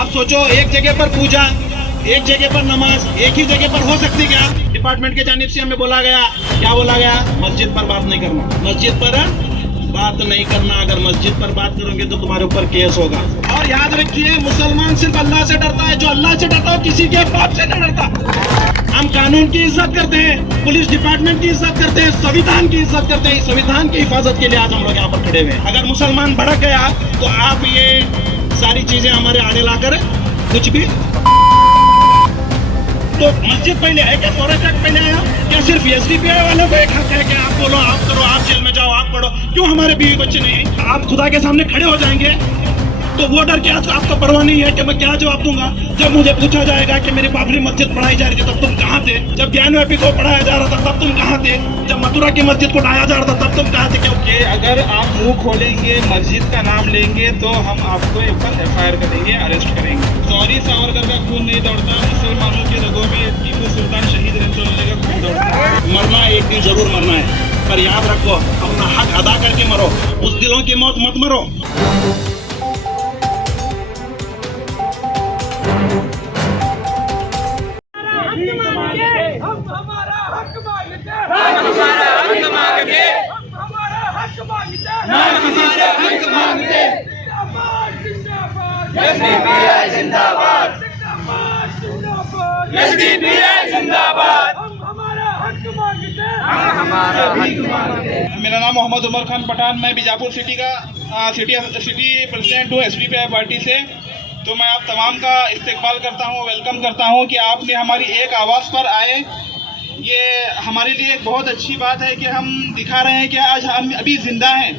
अब सोचो, एक जगह पर पूजा, एक जगह पर नमाज, एक ही जगह पर हो सकती क्या? डिपार्टमेंट के जानिब से हमें बोला गया, क्या बोला गया? मस्जिद पर बात नहीं करना, मस्जिद पर बात नहीं करना। अगर मस्जिद पर बात करोगे तो तुम्हारे ऊपर केस होगा। और याद रखिए, मुसलमान सिर्फ अल्लाह से डरता है। जो अल्लाह से डरता है किसी के बाप से नहीं डरता। हम कानून की इज्जत करते हैं, पुलिस डिपार्टमेंट की इज्जत करते हैं, संविधान की इज्जत करते हैं। संविधान की हिफाजत के लिए आज हम लोग यहाँ पर खड़े हुए हैं। अगर मुसलमान भड़क गया तो आप ये सारी चीजें हमारे आड़े लाकर कुछ भी, तो मस्जिद पहले है क्या? फौरन तक पहले आया क्या? सिर्फ एसडीपीआई वालों को एक हक है कि आप बोलो, आप करो, आप जेल में जाओ, आप पढ़ो? क्यों हमारे बीवी बच्चे नहीं? आप खुदा के सामने खड़े हो जाएंगे तो वो डर क्या आपको परवाह नहीं है कि मैं क्या जवाब दूंगा? जब मुझे पूछा जाएगा कि मेरी बाबरी मस्जिद पढ़ाई जा रही थी तब तुम कहाँ थे? जब ज्ञानव्यापी को पढ़ाया जा रहा था तब तुम कहाँ थे? जब मथुरा की मस्जिद को ढाया जा रहा था तब तुम कहाँ थे? क्योंकि अगर आप मुंह खोलेंगे, मस्जिद का नाम लेंगे तो हम आपको FIR करेंगे, अरेस्ट करेंगे। सॉरी सावरकर का खून नहीं दौड़ता, मुसलमानों के रगों में टीपू सुल्तान शहीद रंजोल्ले का खून दौड़ता है। मरना एक दिन जरूर मरना है, पर याद रखो, अपना हक अदा करके मरो, उस दिलों की मौत मत मरो। हम हमारा हक मांगते हैं, हम हमारा हक मांगते हैं, हम हमारा हक मांगते हैं, हम हमारा हक मांगते हैं। जिंदाबाद जिंदाबाद, एसडीपीआई जिंदाबाद, जिंदाबाद जिंदाबाद, एसडीपीआई जिंदाबाद। हम हमारा हक मांगते हैं, हम हमारा हक मांगते हैं। मेरा नाम मोहम्मद उमर खान पठान, मैं बीजापुर सिटी का सिटी प्रेसिडेंट हूँ SDPI पार्टी से। तो मैं आप तमाम का इस्तकबाल करता हूँ, वेलकम करता हूँ कि आपने हमारी एक आवाज़ पर आए। ये हमारे लिए एक बहुत अच्छी बात है कि हम दिखा रहे हैं कि आज हम अभी ज़िंदा हैं।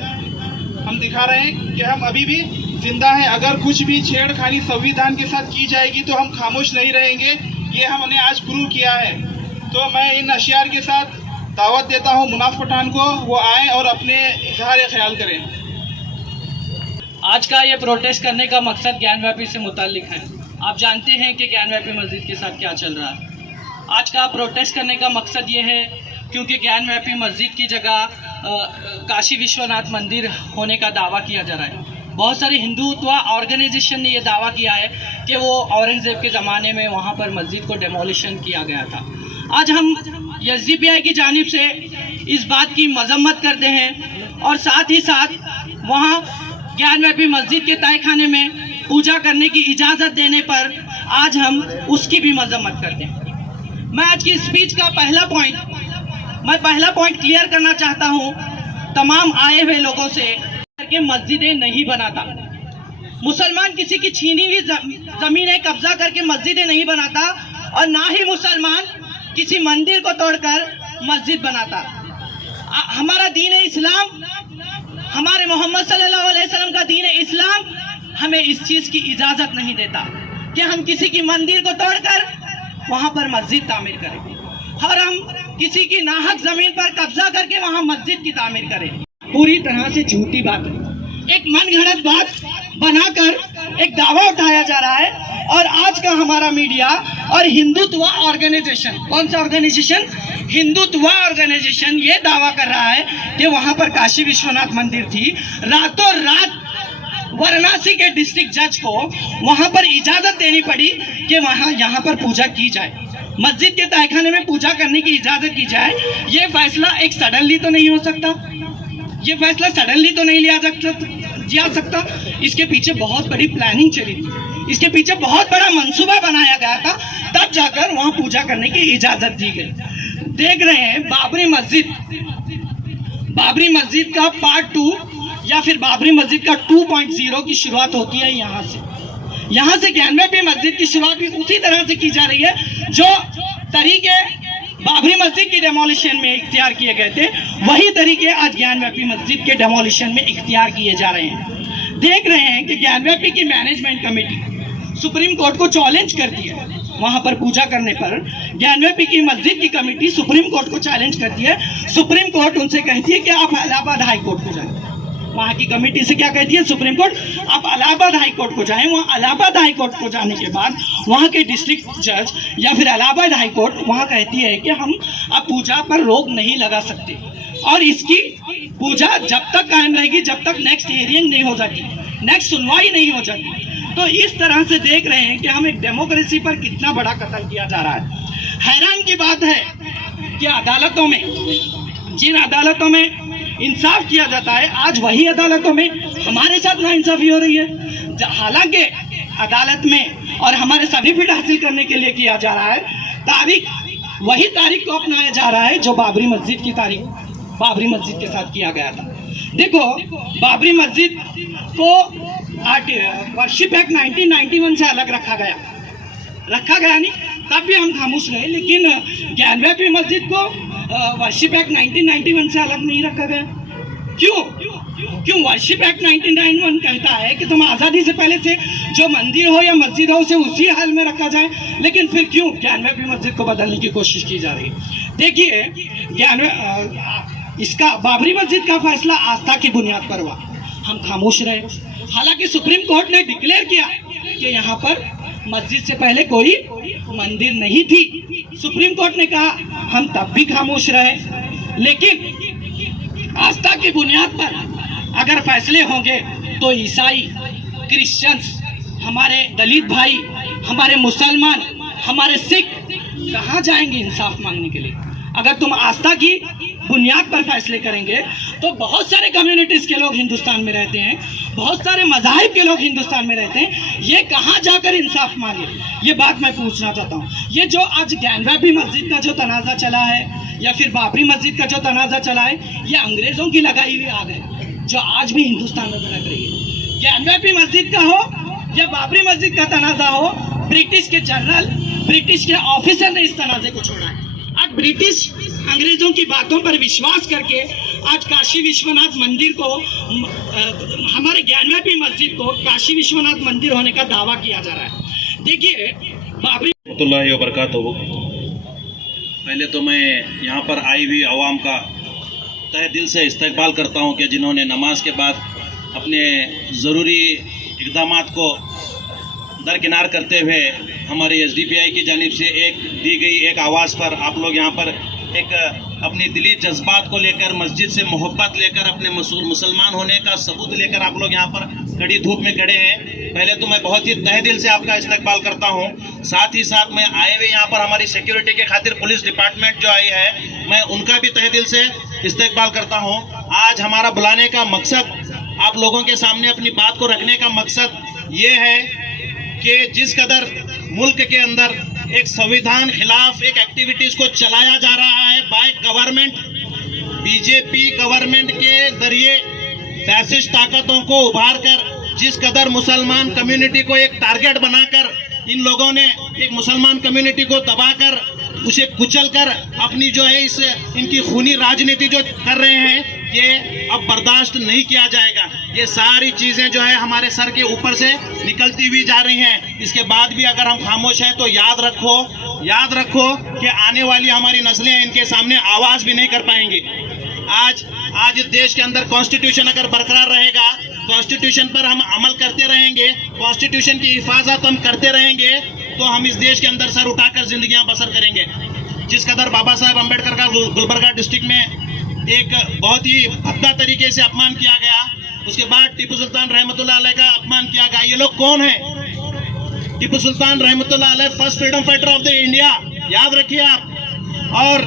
हम दिखा रहे हैं कि हम अभी भी ज़िंदा हैं। अगर कुछ भी छेड़खानी संविधान के साथ की जाएगी तो हम खामोश नहीं रहेंगे। ये हमने आज प्रूव किया है। तो मैं इन अशियार के साथ दावत देता हूँ मुनाफ पठान को, वो आएँ और अपने इजहार ख्याल करें। आज का ये प्रोटेस्ट करने का मकसद ज्ञानव्यापी से मुताल्लिक है। आप जानते हैं कि ज्ञानव्यापी मस्जिद के साथ क्या चल रहा है। आज का प्रोटेस्ट करने का मकसद ये है क्योंकि ज्ञानव्यापी मस्जिद की जगह काशी विश्वनाथ मंदिर होने का दावा किया जा रहा है। बहुत सारे हिंदुत्व ऑर्गेनाइजेशन ने यह दावा किया है कि वो औरंगजेब के ज़माने में वहाँ पर मस्जिद को डेमोलिशन किया गया था। आज हम SDPI की जानिब से इस बात की मजम्मत करते हैं और साथ ही साथ वहाँ ज्ञानव्यापी मस्जिद के तहखाने में पूजा करने की इजाज़त देने पर आज हम उसकी भी मजम्मत करते हैं। मैं आज की स्पीच का पहला पॉइंट क्लियर करना चाहता हूं तमाम आए हुए लोगों से कि मस्जिदें नहीं बनाता। मुसलमान किसी की छीनी हुई ज़मीनें कब्जा करके मस्जिदें नहीं बनाता और ना ही मुसलमान किसी मंदिर को तोड़कर मस्जिद बनाता। हमारा दीन इस्लाम, हमारे मोहम्मद सल्लल्लाहु अलैहि वसल्लम का दीन इस्लाम हमें इस चीज़ की इजाज़त नहीं देता कि हम किसी की मंदिर को तोड़कर वहाँ पर मस्जिद तामीर करें और हम किसी की नाहक ज़मीन पर कब्जा करके वहाँ मस्जिद की तामीर करें। पूरी तरह से झूठी बात है, एक मनगढ़ंत बात बनाकर एक दावा उठाया जा रहा है। और आज का हमारा मीडिया और हिंदुत्व ऑर्गेनाइजेशन, कौन सा ऑर्गेनाइजेशन? हिंदुत्व ऑर्गेनाइजेशन ये दावा कर रहा है कि वहां पर काशी विश्वनाथ मंदिर थी। रातों रात वाराणसी के डिस्ट्रिक्ट जज को वहां पर इजाजत देनी पड़ी कि वहां यहाँ पर पूजा की जाए, मस्जिद के तहखाने में पूजा करने की इजाजत की जाए। ये फैसला एक सडनली तो नहीं हो सकता, ये फैसला सडनली तो नहीं लिया जा सकता। इसके पीछे बहुत बड़ी प्लानिंग चली थी, इसके पीछे बहुत बड़ा मंसूबा बनाया गया था, तब जाकर वहां पूजा करने की इजाजत दी गई। देख रहे हैं बाबरी मस्जिद का पार्ट 2 या फिर बाबरी मस्जिद का 2.0 की शुरुआत होती है यहाँ से ज्ञानव्यापी मस्जिद की शुरुआत भी उसी तरह से की जा रही है जो तरीके बाबरी मस्जिद की डेमोलिशन में इख्तियार किए गए थे, वही तरीके आज ज्ञानव्यापी मस्जिद के डेमोलिशन में इख्तियार किए जा रहे हैं। देख रहे हैं कि ज्ञानव्यापी की मैनेजमेंट कमेटी सुप्रीम कोर्ट को चैलेंज करती है। वहां पर पूजा करने पर ज्ञानव्यापी की मस्जिद की कमेटी सुप्रीम कोर्ट को चैलेंज करती है। सुप्रीम कोर्ट उनसे कहती है कि आप इलाहाबाद हाई कोर्ट को जाएं। वहाँ की कमेटी से क्या कहती है सुप्रीम कोर्ट? आप इलाहाबाद हाई कोर्ट को जाएं। वहाँ इलाहाबाद हाई कोर्ट को जाने के बाद वहाँ के डिस्ट्रिक्ट जज या फिर इलाहाबाद हाई कोर्ट वहाँ कहती है कि हम अब पूजा पर रोक नहीं लगा सकते और इसकी पूजा जब तक कायम रहेगी जब तक नेक्स्ट हियरिंग नहीं हो जाती, नेक्स्ट सुनवाई नहीं हो जाती। तो इस तरह से देख रहे हैं कि हम एक डेमोक्रेसी पर कितना बड़ा कत्ल किया जा रहा है। हैरान की बात है कि अदालतों में, जिन अदालतों में इंसाफ किया जाता है, आज वही अदालतों में हमारे साथ नाइंसाफी हो रही है। हालांकि अदालत में और हमारे सर्टिफिकेट हासिल करने के लिए किया जा रहा है, तारीख वही तारीख को अपनाया जा रहा है जो बाबरी मस्जिद की तारीख, बाबरी मस्जिद के साथ किया गया था। देखो, बाबरी मस्जिद को वर्शिप एक्ट 1991 से अलग रखा गया नहीं, तब भी हम खामोश रहे। लेकिन ज्ञानव्यापी मस्जिद को वर्शिप एक्ट 1991 से अलग नहीं रखा गया। क्यों? वर्शिप एक्ट 1991 कहता है कि तुम आज़ादी से पहले से जो मंदिर हो या मस्जिद हो उसे उसी हाल में रखा जाए, लेकिन फिर क्यों ज्ञानव्यापी मस्जिद को बदलने की कोशिश की जा रही है। देखिए, इसका बाबरी मस्जिद का फैसला आस्था की बुनियाद पर हुआ, हम खामोश रहे। हालांकि सुप्रीम कोर्ट ने डिक्लेयर किया कि यहाँ पर मस्जिद से पहले कोई मंदिर नहीं थी। सुप्रीम कोर्ट ने कहा, हम तब भी खामोश रहे। लेकिन आस्था की बुनियाद पर अगर फैसले होंगे तो ईसाई, क्रिश्चियंस, हमारे दलित भाई, हमारे मुसलमान, हमारे सिख कहाँ जाएंगे इंसाफ मांगने के लिए? अगर तुम आस्था की बुनियाद पर फैसले करेंगे तो बहुत सारे कम्युनिटीज के लोग हिंदुस्तान में रहते हैं, बहुत सारे मज़ाहिब के लोग हिंदुस्तान में रहते हैं, ये कहाँ जाकर इंसाफ मांगे? ये बात मैं पूछना चाहता हूँ। ये जो आज ज्ञानव्यापी मस्जिद का जो तनाज़ा चला है या फिर बाबरी मस्जिद का जो तनाज़ा चला है, ये अंग्रेज़ों की लगाई हुई आग है जो आज भी हिंदुस्तान में भड़क रही है। ज्ञानव्यापी मस्जिद का हो या बाबरी मस्जिद का तनाज़ा हो, ब्रिटिश के जनरल, ब्रिटिश के ऑफिसर ने इस तनाज़े को छोड़ा है। आज ब्रिटिश अंग्रेजों की बातों पर विश्वास करके आज काशी विश्वनाथ मंदिर को, हमारे ज्ञानव्यापी मस्जिद को काशी विश्वनाथ मंदिर होने का दावा किया जा रहा है। देखिए, बाबरी वबरकातुहू। पहले तो मैं यहाँ पर आई हुई आवाम का तहे दिल से इस्तकबाल करता हूँ कि जिन्होंने नमाज के बाद अपने ज़रूरी इक़दामात को दरकिनार करते हुए हमारे SDPI की जानिब से दी गई एक आवाज़ पर आप लोग यहाँ पर एक अपनी दिली जज्बात को लेकर, मस्जिद से मोहब्बत लेकर, अपने मुसलमान होने का सबूत लेकर आप लोग यहाँ पर कड़ी धूप में खड़े हैं। पहले तो मैं बहुत ही तहे दिल से आपका इस्तकबाल करता हूँ। साथ ही साथ मैं आए हुए यहाँ पर हमारी सिक्योरिटी के खातिर पुलिस डिपार्टमेंट जो आई है, मैं उनका भी तहे दिल से इस्तकबाल करता हूँ। आज हमारा बुलाने का मकसद, आप लोगों के सामने अपनी बात को रखने का मकसद ये है कि जिस कदर मुल्क के अंदर एक संविधान खिलाफ एक एक्टिविटीज़ को चलाया जा रहा है बाय गवर्नमेंट, बीजेपी गवर्नमेंट के जरिए फैसिस्ट ताकतों को उभार कर जिस कदर मुसलमान कम्युनिटी को एक टारगेट बनाकर इन लोगों ने एक मुसलमान कम्युनिटी को दबाकर उसे कुचल कर अपनी जो है इस इनकी खूनी राजनीति जो कर रहे हैं, ये अब बर्दाश्त नहीं किया जाएगा। ये सारी चीज़ें जो है हमारे सर के ऊपर से निकलती हुई जा रही हैं। इसके बाद भी अगर हम खामोश हैं तो याद रखो कि आने वाली हमारी नस्लें इनके सामने आवाज़ भी नहीं कर पाएंगी। आज इस देश के अंदर कॉन्स्टिट्यूशन अगर बरकरार रहेगा, कॉन्स्टिट्यूशन पर हम अमल करते रहेंगे, कॉन्स्टिट्यूशन की हिफाजत हम करते रहेंगे, तो हम इस देश के अंदर सर उठाकर जिंदगियां बसर करेंगे। जिस कदर बाबा साहब अम्बेडकर का गुलबर्गा डिस्ट्रिक्ट में एक बहुत ही भद्दा तरीके से अपमान किया गया, उसके बाद टीपू सुल्तान रहमतुल्लाह अलैह का अपमान किया गया। ये लोग कौन है? टीपू सुल्तान रहमतुल्लाह अलैह first freedom fighter of the India, याद रखिए आप। और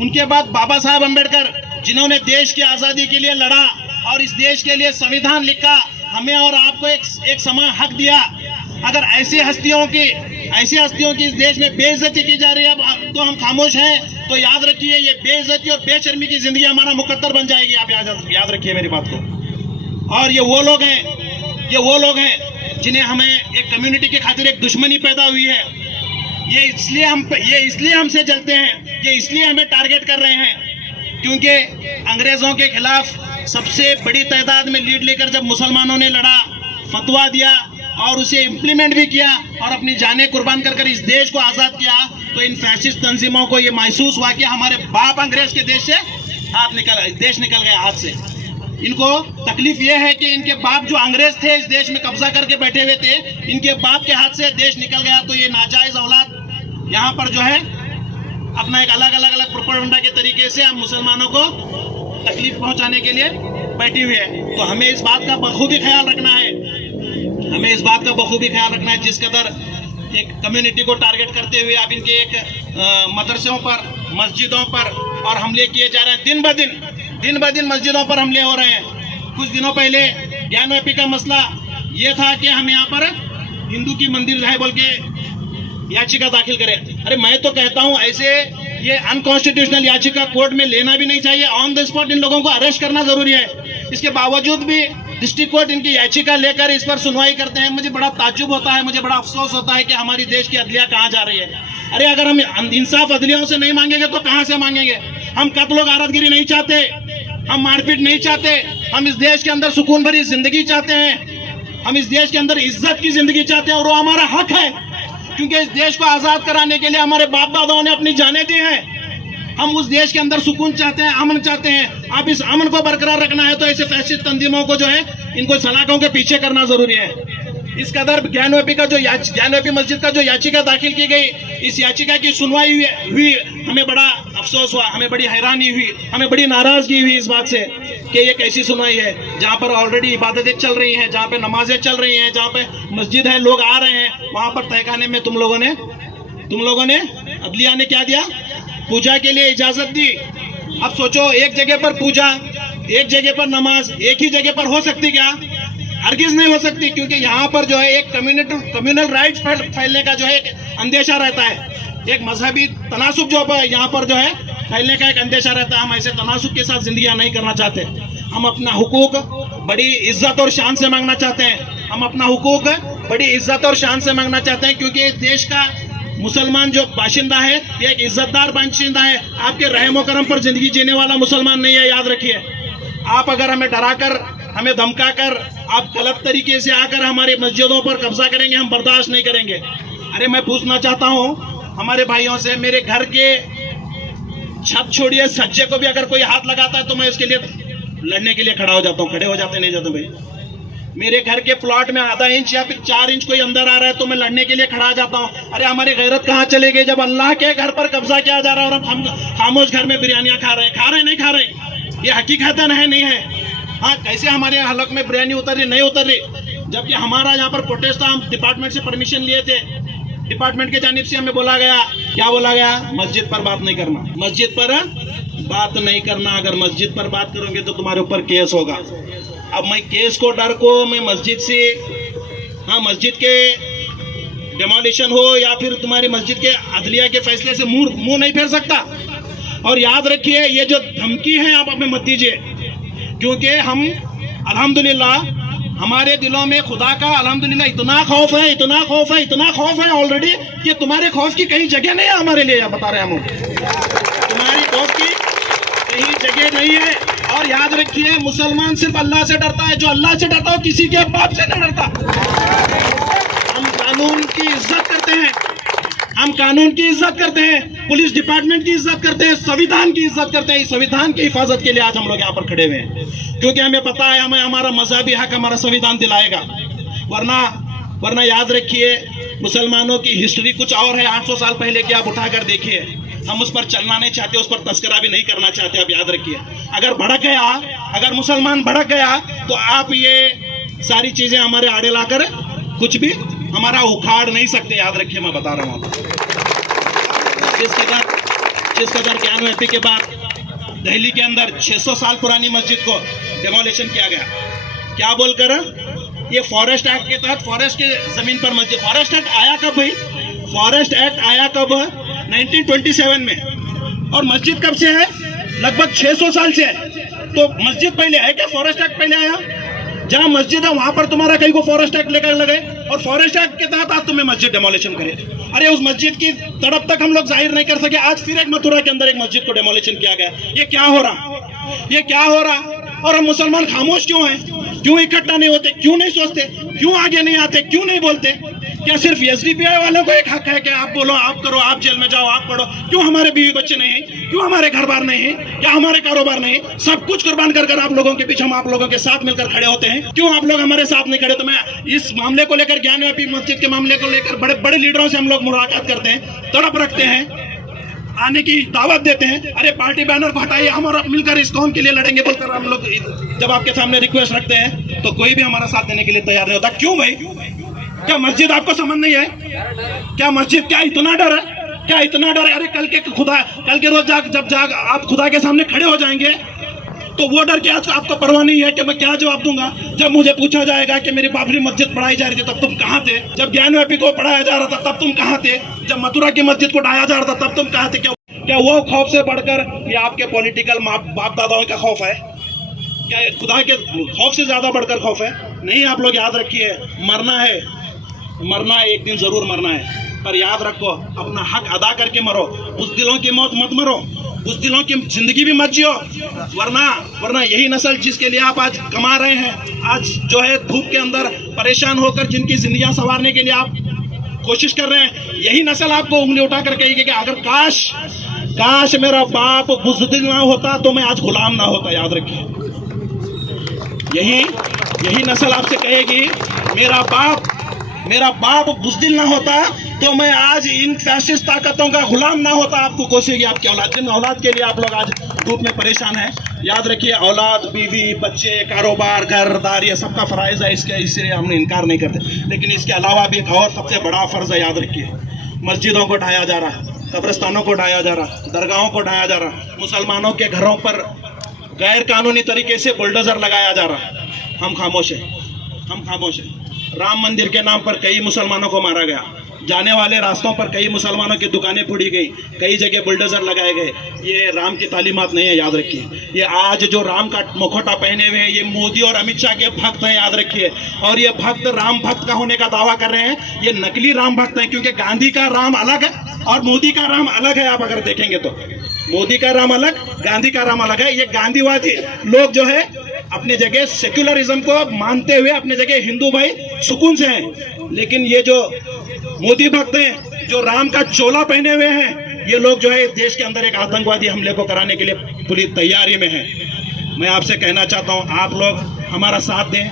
उनके बाद बाबा साहब अम्बेडकर जिन्होंने देश की आज़ादी के लिए लड़ा और इस देश के लिए संविधान लिखा, हमें और आपको एक समान हक दिया। अगर ऐसी हस्तियों की इस देश में बेइज्जती की जा रही है तो हम खामोश हैं, तो याद रखिए ये बेइज्जती और बेशर्मी की जिंदगी हमारा मुकद्दर बन जाएगी। आप याद रखिए मेरी बात को। और ये वो लोग हैं जिन्हें हमें एक कम्युनिटी के खातिर एक दुश्मनी पैदा हुई है। ये इसलिए हमसे जलते हैं, ये इसलिए हमें टारगेट कर रहे हैं क्योंकि अंग्रेजों के खिलाफ सबसे बड़ी तादाद में लीड लेकर जब मुसलमानों ने लड़ा, फतवा दिया और उसे इम्प्लीमेंट भी किया और अपनी जानें कुर्बान कर इस देश को आज़ाद किया, तो इन फैसिस्ट तंजीमों को ये महसूस हुआ कि हमारे बाप अंग्रेज के देश निकल गया हाथ से। इनको तकलीफ ये है कि इनके बाप जो अंग्रेज थे इस देश में कब्जा करके बैठे हुए थे, इनके बाप के हाथ से देश निकल गया, तो ये नाजायज औलाद यहाँ पर जो है अपना एक अलग प्रोपेगेंडा के तरीके से हम मुसलमानों को तकलीफ पहुँचाने के लिए बैठी हुई है। तो हमें इस बात का बखूबी ख्याल रखना है हमें इस बात का बखूबी ख्याल रखना है, जिस कदर एक कम्युनिटी को टारगेट करते हुए अब इनके एक मदरसों पर, मस्जिदों पर और हमले किए जा रहे हैं। दिन ब दिन मस्जिदों पर हमले हो रहे हैं। कुछ दिनों पहले ज्ञानव्यापी का मसला ये था कि हम यहाँ पर हिंदू की मंदिर है बोल के याचिका दाखिल करें। अरे मैं तो कहता हूँ ऐसे ये अनकॉन्स्टिट्यूशनल याचिका कोर्ट में लेना भी नहीं चाहिए। ऑन द स्पॉट इन लोगों को अरेस्ट करना जरूरी है। इसके बावजूद भी डिस्ट्रिक्ट कोर्ट इनकी याचिका लेकर इस पर सुनवाई करते हैं। मुझे बड़ा ताज्जुब होता है, मुझे बड़ा अफसोस होता है कि हमारी देश की अदलिया कहाँ जा रही है। अरे अगर हम इंसाफ अदलियाओं से नहीं मांगेंगे तो कहाँ से मांगेंगे? हम कत्ल गारतगिरी नहीं चाहते, हम मारपीट नहीं चाहते, हम इस देश के अंदर सुकून भरी जिंदगी चाहते हैं, हम इस देश के अंदर इज्जत की जिंदगी चाहते हैं और वो हमारा हक है, क्योंकि इस देश को आजाद कराने के लिए हमारे बाप दादाओं ने अपनी जानें दी हैं। हम उस देश के अंदर सुकून चाहते हैं, अमन चाहते हैं। आप इस अमन को बरकरार रखना है तो ऐसे फैसिस्ट तंजीमों को जो है इनको सलाखों के पीछे करना जरूरी है। इस कदर ज्ञानव्यापी मस्जिद का जो याचिका दाखिल की गई, इस याचिका की सुनवाई हुई, हमें बड़ा अफसोस हुआ, हमें बड़ी हैरानी हुई, हमें बड़ी नाराजगी हुई इस बात से कि ये कैसी सुनवाई है जहाँ पर ऑलरेडी इबादतें चल रही हैं, जहाँ पे नमाजें चल रही हैं, जहाँ पे मस्जिद है, लोग आ रहे हैं, वहाँ पर तहखाने में तुम लोगों ने अदलिया ने क्या दिया? पूजा के लिए इजाजत दी। अब सोचो, एक जगह पर पूजा, एक जगह पर नमाज एक ही जगह पर हो सकती क्या? हरगिज नहीं हो सकती, क्योंकि यहाँ पर जो है एक कम्युनल राइट्स फैलने का जो है एक अंदेशा रहता है, एक मजहबी तनासुब जो यहाँ पर जो है फैलने का एक अंदेशा रहता है। हम ऐसे तनासुब के साथ जिंदगी नहीं करना चाहते। हम अपना हुकूक बड़ी इज्जत और शान से मांगना चाहते हैं। हम अपना हुकूक बड़ी इज्जत और शान से मांगना चाहते हैं, क्योंकि इस देश का मुसलमान जो बाशिंदा है ये एक इज्जतदार बाशिंदा है। आपके रहमो करम पर जिंदगी जीने वाला मुसलमान नहीं है, याद रखिए। आप अगर हमें डराकर, हमें धमकाकर, आप गलत तरीके से आकर हमारे मस्जिदों पर कब्जा करेंगे, हम बर्दाश्त नहीं करेंगे। अरे मैं पूछना चाहता हूँ हमारे भाइयों से, मेरे घर के छत छोड़िए सज्जे को भी अगर कोई हाथ लगाता है तो मैं उसके लिए लड़ने के लिए खड़ा हो जाता हूँ। खड़े हो जाते नहीं जाते भाई? मेरे घर के प्लॉट में आधा इंच या फिर 4 इंच कोई अंदर आ रहा है तो मैं लड़ने के लिए खड़ा हो जाता हूँ। अरे हमारी गैरत कहाँ चले गई जब अल्लाह के घर पर कब्जा किया जा रहा है और हम खामोश घर में बिरयानियाँ खा रहे हैं, नहीं खा रहे? ये हकीकतन है नहीं है? हाँ, कैसे हमारे हलक में बिरयानी उतर रही, नहीं उतर रही? जबकि हमारा यहाँ पर प्रोटेस्ट था, हम डिपार्टमेंट से परमिशन लिए थे, डिपार्टमेंट की जानिब से हमें बोला गया, क्या बोला गया? मस्जिद पर बात नहीं करना, मस्जिद पर बात नहीं करना। अगर मस्जिद पर बात करोगे तो तुम्हारे ऊपर केस होगा। अब मैं केस को डर को मैं मस्जिद से, हाँ, मस्जिद के डिमोलिशन हो या फिर तुम्हारी मस्जिद के अदलिया के फैसले से मुंह नहीं फेर सकता। और याद रखिए, ये जो धमकी है आप हमें मत दीजिए, क्योंकि हम अल्हम्दुलिल्लाह हमारे दिलों में खुदा का अल्हम्दुलिल्लाह इतना खौफ है, इतना खौफ है, इतना खौफ है ऑलरेडी कि तुम्हारे खौफ की कहीं जगह नहीं है हमारे लिए। बता रहे हम, तुम्हारी खौफ की कहीं जगह नहीं है। और याद रखिए, मुसलमान सिर्फ अल्लाह से डरता है। जो अल्लाह से डरता है किसी के बाप से नहीं डरता। हम कानून की इज्जत करते हैं, हम कानून की इज्जत करते हैं, पुलिस डिपार्टमेंट की इज्जत करते हैं, संविधान की इज्जत करते हैं। संविधान की हिफाजत के लिए आज हम लोग यहाँ पर खड़े हुए हैं, क्योंकि हमें पता है हमें हमारा मजहबी हक हमारा संविधान दिलाएगा। वरना याद रखिए, मुसलमानों की हिस्ट्री कुछ और है। 800 साल पहले की आप उठाकर देखिए। हम उस पर चलना नहीं चाहते, उस पर तस्करा भी नहीं करना चाहते। आप याद रखिए, अगर भड़क गया, अगर मुसलमान भड़क गया तो आप ये सारी चीजें हमारे आड़े लाकर कुछ भी हमारा उखाड़ नहीं सकते। याद रखिए, मैं बता रहा हूँ। जिस कदर ज्ञानव्यापी के बाद दिल्ली के अंदर 600 साल पुरानी मस्जिद को डेमोलिशन किया गया, क्या बोलकर? ये फॉरेस्ट एक्ट के तहत फॉरेस्ट के जमीन पर मस्जिद। फॉरेस्ट एक्ट आया कब भाई? फॉरेस्ट एक्ट आया कब? 1927 में। और मस्जिद कब से है? लगभग 600 साल से है। तो मस्जिद पहले है क्या? फॉरेस्ट एक्ट पहले आया? जहाँ मस्जिद है वहां पर तुम्हारा कहीं को फॉरेस्ट एक्ट लेकर लगे और फॉरेस्ट एक्ट के तहत आज तुम्हें मस्जिद डेमोलिशन करे। अरे उस मस्जिद की तड़प तक हम लोग जाहिर नहीं कर सके, आज फिर एक मथुरा के अंदर एक मस्जिद को डेमोलिशन किया गया। ये क्या हो रहा? ये क्या हो रहा? और हम मुसलमान खामोश क्यों हैं? क्यों इकट्ठा नहीं होते? क्यों नहीं सोचते? क्यों आगे नहीं आते? क्यों नहीं बोलते? क्या सिर्फ SDPI वालों को एक हक है कि आप बोलो, आप करो, आप जेल में जाओ, आप पढ़ो? क्यों हमारे बीवी बच्चे नहीं हैं? क्यों हमारे घर बार नहीं है? क्या हमारे कारोबार नहीं? सब कुछ कुर्बान कर आप लोगों के बीच हम आप लोगों के साथ मिलकर खड़े होते हैं। क्यों आप लोग हमारे साथ नहीं खड़े? तो मैं इस मामले को लेकर, ज्ञानव्यापी मस्जिद के मामले को लेकर बड़े बड़े लीडरों से हम लोग मुलाकात करते हैं, तड़प रखते हैं। आने की दावत देते हैं, अरे पार्टी बैनर को हटाइए, हम और आप मिलकर इस कौम के लिए लड़ेंगे बोलकर हम लोग जब आपके सामने रिक्वेस्ट रखते हैं तो कोई भी हमारा साथ देने के लिए तैयार नहीं होता। क्यों भाई? क्या मस्जिद आपको समझ नहीं है? क्या मस्जिद, क्या इतना डर है? क्या इतना डर है? अरे कल के रोज जब आप खुदा के सामने खड़े हो जाएंगे तो वो डर क्या आपको परवाह नहीं है कि मैं क्या जवाब दूंगा? जब मुझे पूछा जाएगा कि मेरी बाबरी मस्जिद पढ़ाई जा रही थी तब तुम कहाँ थे? जब ज्ञानव्यापी को पढ़ाया जा रहा था तब तुम कहाँ थे? जब मथुरा की मस्जिद को ढाया जा रहा था तब तुम कहाँ थे? क्या वो खौफ से बढ़कर ये आपके पॉलिटिकल बाप दादाओं का खौफ है? क्या खुदा के खौफ से ज्यादा बढ़कर खौफ है? नहीं। आप लोग याद रखिए, मरना है, एक दिन जरूर मरना है, पर याद रखो अपना हक अदा करके मरो। बुज़दिलों की मौत मत मरो, बुज़दिलों की जिंदगी भी मत जियो, वरना यही नस्ल जिसके लिए आप आज कमा रहे हैं, आज जो है धूप के अंदर परेशान होकर जिनकी जिंदगियां संवारने के लिए आप कोशिश कर रहे हैं, यही नस्ल आपको उंगली उठा कर कहेगी कि अगर काश मेरा बाप बुज़दिल ना होता तो मैं आज गुलाम ना होता। याद रखिए, यही नस्ल आपसे कहेगी मेरा बाप बुज़दिल ना होता तो मैं आज इन फैसिस्ट ताकतों का गुलाम ना होता। आपको कोसेगी आपकी औलाद, जिन औलाद के लिए आप लोग आज धूप में परेशान हैं। याद रखिए, औलाद, बीवी, बच्चे, कारोबार, घरदार, ये सबका फ़राइज़ है, इसलिए हम इनकार नहीं करते। लेकिन इसके अलावा भी एक और सबसे बड़ा फ़र्ज़ है। याद रखिए, मस्जिदों को ढाया जा रहा, कब्रिस्तानों को ढाया जा रहा, दरगाहों को ढाया जा रहा, मुसलमानों के घरों पर गैर कानूनी तरीके से बुलडोज़र लगाया जा रहा। हम खामोश हैं। राम मंदिर के नाम पर कई मुसलमानों को मारा गया, जाने वाले रास्तों पर कई मुसलमानों की दुकानें फोड़ी गई, कई जगह बुलडोजर लगाए गए। ये राम की तालीमात नहीं है। याद रखिए, ये आज जो राम का मुखौटा पहने हुए हैं ये मोदी और अमित शाह के भक्त हैं। याद रखिए, और ये भक्त राम भक्त का होने का दावा कर रहे हैं। ये नकली राम भक्त हैं, क्योंकि गांधी का राम अलग है और मोदी का राम अलग है। आप अगर देखेंगे तो मोदी का राम अलग, गांधी का राम अलग है। ये गांधीवादी लोग जो है अपने जगह सेक्युलरिज्म को मानते हुए अपने जगह हिंदू भाई सुकून से हैं, लेकिन ये जो मोदी भक्त हैं जो राम का चोला पहने हुए हैं, ये लोग जो है देश के अंदर एक आतंकवादी हमले को कराने के लिए पूरी तैयारी में हैं। मैं आपसे कहना चाहता हूं, आप लोग हमारा साथ दें,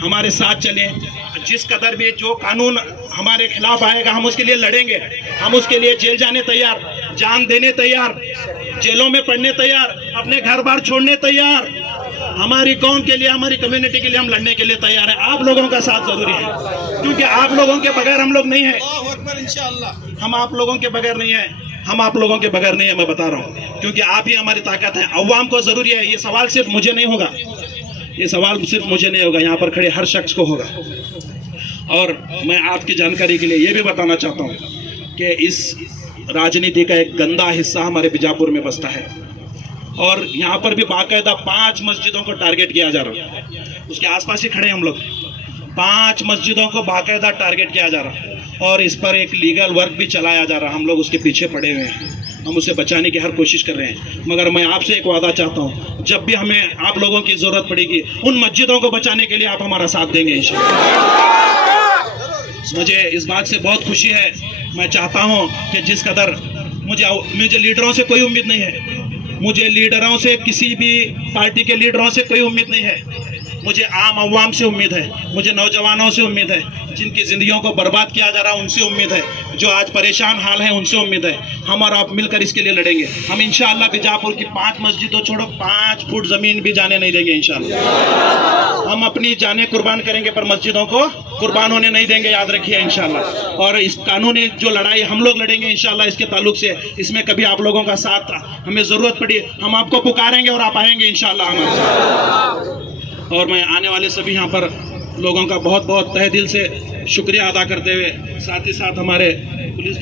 हमारे साथ चलें। जिस कदर भी जो कानून हमारे खिलाफ आएगा हम उसके लिए लड़ेंगे, हम उसके लिए जेल जाने तैयार, जान देने तैयार, जेलों में पढ़ने तैयार, अपने घर बार छोड़ने तैयार, हमारी कौम के लिए, हमारी कम्युनिटी के लिए हम लड़ने के लिए तैयार है। आप लोगों का साथ जरूरी है, क्योंकि आप लोगों के बगैर हम लोग नहीं है। हम आप लोगों के बगैर नहीं है, मैं बता रहा हूँ, क्योंकि आप ही हमारी ताकत है। अवाम को जरूरी है। ये सवाल सिर्फ मुझे नहीं होगा, यहाँ पर खड़े हर शख्स को होगा। और मैं आपकी जानकारी के लिए ये भी बताना चाहता हूँ कि इस राजनीति का एक गंदा हिस्सा हमारे बीजापुर में बसता है, और यहाँ पर भी बाकायदा 5 मस्जिदों को टारगेट किया जा रहा है। उसके आसपास ही खड़े हम लोग। 5 मस्जिदों को बाकायदा टारगेट किया जा रहा है, और इस पर एक लीगल वर्क भी चलाया जा रहा है। हम लोग उसके पीछे पड़े हुए हैं, हम उसे बचाने की हर कोशिश कर रहे हैं। मगर मैं आपसे एक वादा चाहता हूँ, जब भी हमें आप लोगों की ज़रूरत पड़ेगी, उन मस्जिदों को बचाने के लिए आप हमारा साथ देंगे इंशाअल्लाह। मुझे इस बात से बहुत खुशी है। मैं चाहता हूँ कि जिस कदर मुझे लीडरों से कोई उम्मीद नहीं है, मुझे लीडरों से, किसी भी पार्टी के लीडरों से कोई उम्मीद नहीं है। मुझे आम अवाम से उम्मीद है, मुझे नौजवानों से उम्मीद है, जिनकी ज़िंदगियों को बर्बाद किया जा रहा है उनसे उम्मीद है, जो आज परेशान हाल हैं उनसे उम्मीद है। हम और आप मिलकर इसके लिए लड़ेंगे। हम इंशाअल्लाह बीजापुर की 5 मस्जिदों छोड़ो 5 फुट ज़मीन भी जाने नहीं देंगे इंशाअल्लाह। हम अपनी जानें कुर्बान करेंगे पर मस्जिदों को कुर्बान होने नहीं देंगे। याद रखिए इंशाअल्लाह। और इस कानूनी जो लड़ाई हम लोग लड़ेंगे इंशाअल्लाह, इसके ताल्लुक से इसमें कभी आप लोगों का साथ हमें ज़रूरत पड़ी, हम आपको पुकारेंगे और आप आएंगे इंशाअल्लाह हमारे साथ। और मैं आने वाले सभी यहाँ पर लोगों का बहुत बहुत तहे दिल से शुक्रिया अदा करते हुए, साथ ही साथ हमारे पुलिस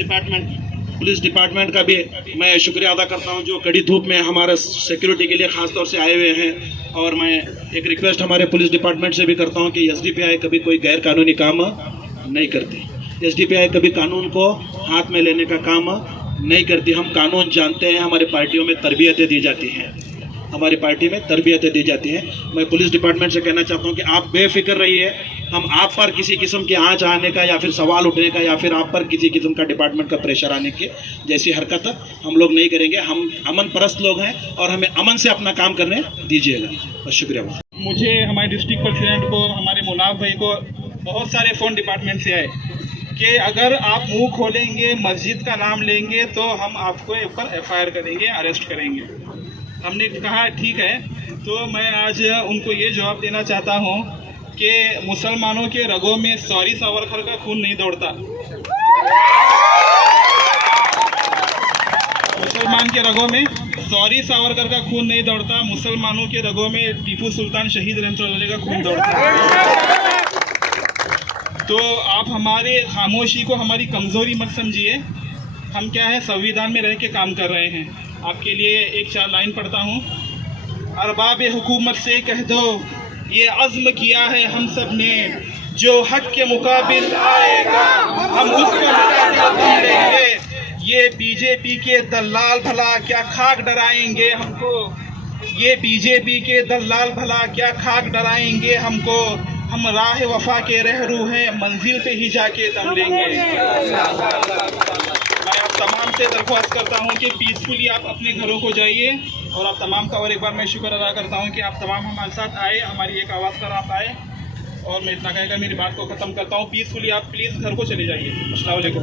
डिपार्टमेंट का भी मैं शुक्रिया अदा करता हूँ, जो कड़ी धूप में हमारे सिक्योरिटी के लिए ख़ास तौर से आए हुए हैं। और मैं एक रिक्वेस्ट हमारे पुलिस डिपार्टमेंट से भी करता हूँ कि SDPI कभी कोई गैर कानूनी काम नहीं करती। SDPI कभी कानून को हाथ में लेने का काम नहीं करती। हम कानून जानते हैं, हमारी पार्टियों में तरबियतें दी जाती हैं, मैं पुलिस डिपार्टमेंट से कहना चाहता हूं कि आप बेफिक्र रहिए। हम आप पर किसी किस्म की आंच आने का या फिर सवाल उठने का या फिर आप पर किसी किस्म का डिपार्टमेंट का प्रेशर आने की जैसी हरकत हम लोग नहीं करेंगे। हम अमन परस्त लोग हैं और हमें अमन से अपना काम करने दीजिएगा। बस शुक्रिया। मुझे हमारे डिस्ट्रिक्ट प्रेसिडेंट को, हमारे मुनाफ भाई को बहुत सारे फ़ोन डिपार्टमेंट से आए कि अगर आप मुंह खोलेंगे, मस्जिद का नाम लेंगे तो हम आपको ऊपर FIR करेंगे, अरेस्ट करेंगे। हमने कहा ठीक है। तो मैं आज उनको ये जवाब देना चाहता हूँ कि मुसलमानों के रगों में सॉरी सावरकर का खून नहीं दौड़ता। मुसलमान के रगों में सॉरी सावरकर का खून नहीं दौड़ता। मुसलमानों के रगों में टीपू सुल्तान शहीद रहमतुल्लाह का खून दौड़ता है। तो आप हमारे खामोशी को हमारी कमज़ोरी मत समझिए। हम क्या है, संविधान में रह के काम कर रहे हैं। आपके लिए एक 4 लाइन पढ़ता हूँ। अरबाब हुकूमत से कह दो, ये अज़्म किया है हम सब ने, जो हक के मुकाबिल आएगा हम उसको मिटा के दम लेंगे। ये बीजेपी के दलाल भला क्या खाक डराएंगे हमको, ये बीजेपी के दलाल भला क्या खाक डराएंगे हमको। हम राह वफा के रहरू हैं, मंजिल पे ही जाके दम लेंगे। मैं आप तमाम से दरख्वास्त करता हूं कि पीसफुली आप अपने घरों को जाइए। और आप तमाम का और एक बार मैं शुक्र अदा करता हूं कि आप तमाम हमारे साथ आए, हमारी एक आवाज़ पर आप आए। और मैं इतना कहकर मेरी बात को ख़त्म करता हूं। पीसफुली आप प्लीज़ घर को चले जाइए। अस्सलाम वालेकुम।